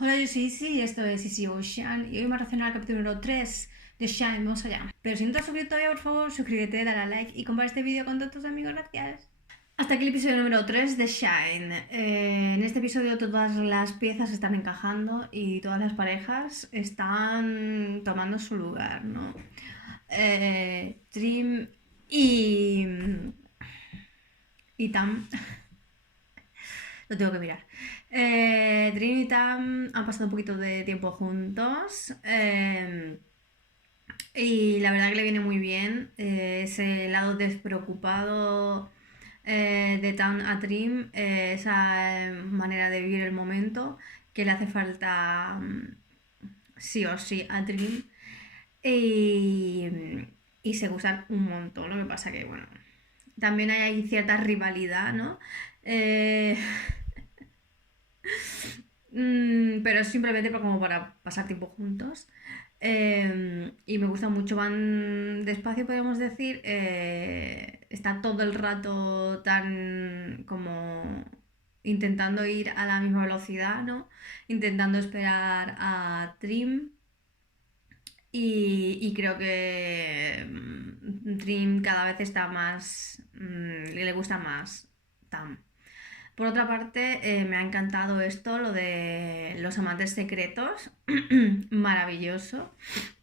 Hola, yo soy Isi y esto es Isi Ocean y hoy me a reaccionar al capítulo número 3 de Shine, vamos allá. Pero si no te has suscrito todavía, por favor, suscríbete, dale a like y comparte este vídeo con todos tus amigos, gracias. Hasta aquí el episodio número 3 de Shine. En este episodio todas las piezas están encajando y todas las parejas están tomando su lugar, ¿no? Dream y... y Tam lo tengo que mirar. Dream y Tam han pasado un poquito de tiempo juntos. Y la verdad que le viene muy bien ese lado despreocupado de Tam a Dream, esa manera de vivir el momento que le hace falta sí o sí a Dream. Y, y se gustan un montón. Lo que pasa que, bueno, también hay ahí cierta rivalidad, ¿no? Eh, pero simplemente como para pasar tiempo juntos. Y me gusta mucho, van despacio, podemos decir. Está todo el rato tan como intentando ir a la misma velocidad, ¿no? Intentando esperar a Trim. Y creo que Trim cada vez está más. Le gusta más Tam. Por otra parte, me ha encantado esto, lo de los amantes secretos. Maravilloso.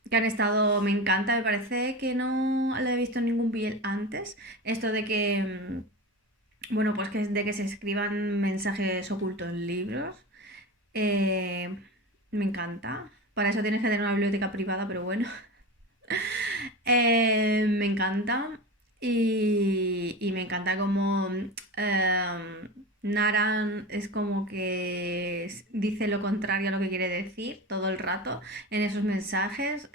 Que han estado, me encanta, me parece que no lo he visto en ningún piel antes. Esto de que, bueno, pues que de que se escriban mensajes ocultos en libros. Eh, Me encanta. Para eso tienes que tener una biblioteca privada, pero bueno. Me encanta. Y me encanta como Naran es como que dice lo contrario a lo que quiere decir todo el rato en esos mensajes,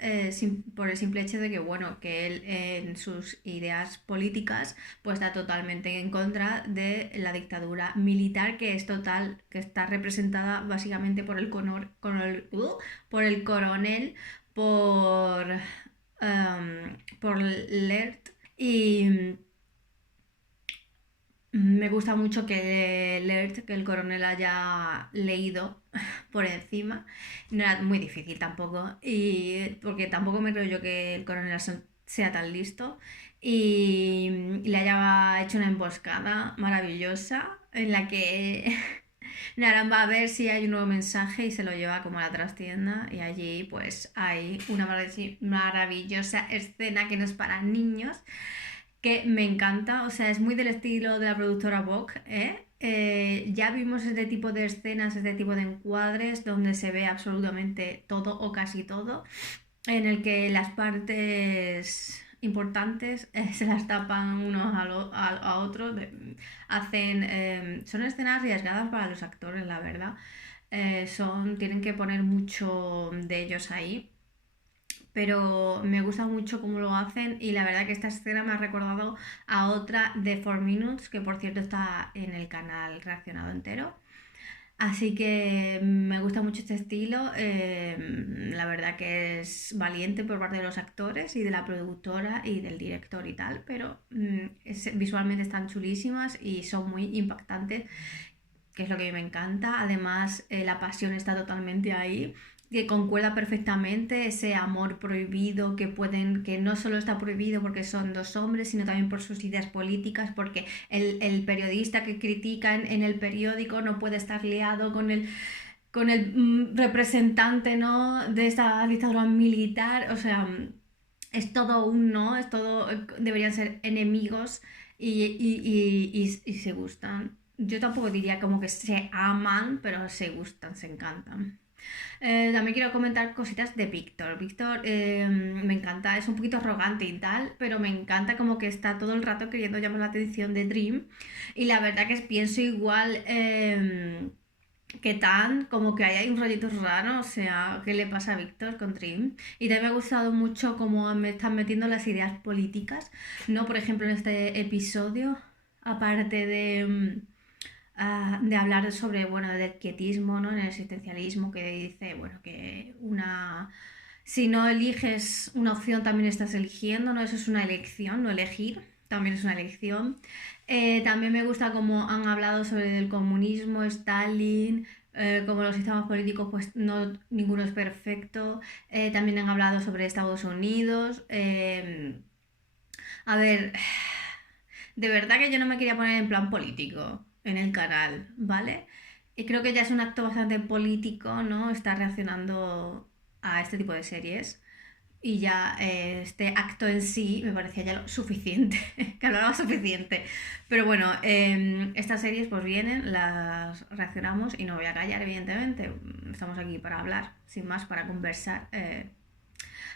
por el simple hecho de que, bueno, que él en sus ideas políticas pues está totalmente en contra de la dictadura militar que es total, que está representada básicamente por por el coronel, por por Lert. Y me gusta mucho que Lert, que el coronel haya leído por encima. No era muy difícil tampoco. Y porque tampoco me creo yo que el coronel sea tan listo. Y le haya hecho una emboscada maravillosa en la que Naran va a ver si hay un nuevo mensaje y se lo lleva como a la trastienda y allí pues hay una maravillosa escena que no es para niños que me encanta, o sea, es muy del estilo de la productora Vogue, ¿eh? Ya vimos este tipo de escenas, este tipo de encuadres donde se ve absolutamente todo o casi todo, en el que las partes importantes se las tapan unos a otros, hacen, son escenas arriesgadas para los actores, la verdad. Tienen que poner mucho de ellos ahí, pero me gusta mucho cómo lo hacen y la verdad que esta escena me ha recordado a otra de 4 Minutes, que por cierto está en el canal reaccionado entero. Así que me gusta mucho este estilo, la verdad que es valiente por parte de los actores y de la productora y del director y tal, pero visualmente están chulísimas y son muy impactantes, que es lo que a mí me encanta. Además, la pasión está totalmente ahí, que concuerda perfectamente ese amor prohibido que no solo está prohibido porque son dos hombres, sino también por sus ideas políticas, porque el periodista que critica en el periódico no puede estar liado con el representante, ¿no?, de esta dictadura militar. O sea, es todo un no, es todo, deberían ser enemigos y se gustan. Yo tampoco diría como que se aman, pero se gustan, se encantan. También quiero comentar cositas de Víctor. Víctor me encanta, es un poquito arrogante y tal, pero me encanta como que está todo el rato queriendo llamar la atención de Dream. Y la verdad que pienso igual que Tan, como que hay un rollito raro, o sea, ¿qué le pasa a Víctor con Dream? Y también me ha gustado mucho cómo me están metiendo las ideas políticas, ¿no? Por ejemplo, en este episodio, aparte de hablar sobre, bueno, del quietismo, ¿no?, en el existencialismo, que dice, bueno, que si no eliges una opción también estás eligiendo, ¿no? Eso es una elección, no elegir, también es una elección. También me gusta cómo han hablado sobre el comunismo, Stalin, como los sistemas políticos, pues no ninguno es perfecto. También han hablado sobre Estados Unidos. A ver, de verdad que yo no me quería poner en plan político en el canal, ¿vale? Y creo que ya es un acto bastante político, ¿no? Estar reaccionando a este tipo de series. Y ya este acto en sí me parecía ya lo suficiente, que hablaba suficiente. Pero bueno, estas series pues vienen, las reaccionamos y no voy a callar, evidentemente. Estamos aquí para hablar, sin más, para conversar.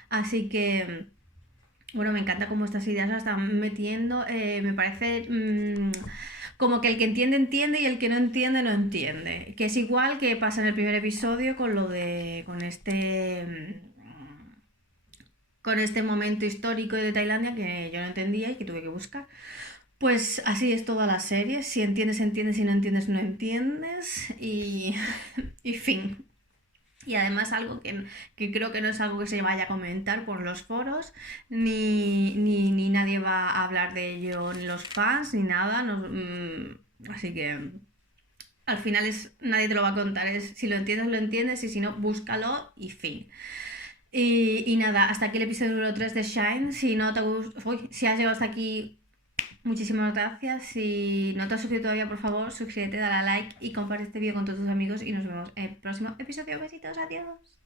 Así que, bueno, me encanta cómo estas ideas las están metiendo. Me parece como que el que entiende, entiende y el que no entiende, no entiende. Que es igual que pasa en el primer episodio con lo de. Con este momento histórico de Tailandia que yo no entendía y que tuve que buscar. Pues así es toda la serie. Si entiendes, entiendes. Si no entiendes, no entiendes. Y fin. Y además algo que creo que no es algo que se vaya a comentar por los foros, ni nadie va a hablar de ello, ni los fans, ni nada. Así que al final nadie te lo va a contar. Si lo entiendes, lo entiendes, y si no, búscalo y fin. Y nada, hasta aquí el episodio número 3 de Shine. Si no te si has llegado hasta aquí, muchísimas gracias. Si no te has suscrito todavía, por favor, suscríbete, dale a like y comparte este vídeo con todos tus amigos. Y nos vemos en el próximo episodio. Besitos, adiós.